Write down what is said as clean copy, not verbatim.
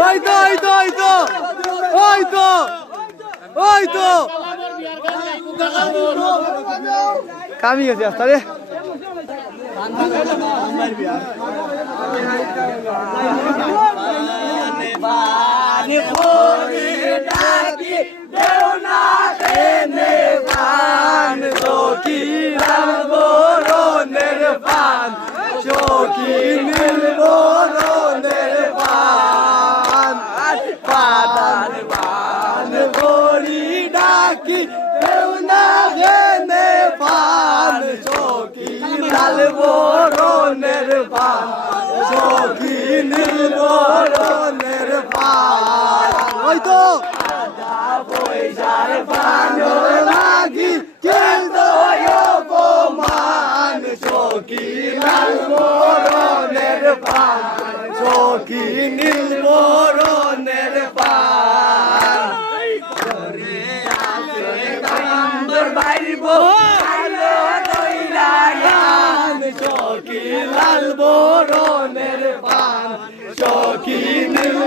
ওই তো ওই তো ওই তো ওই তো ওই তো কামি গেছে আস্তারে লাল বরণের পান চকি নীল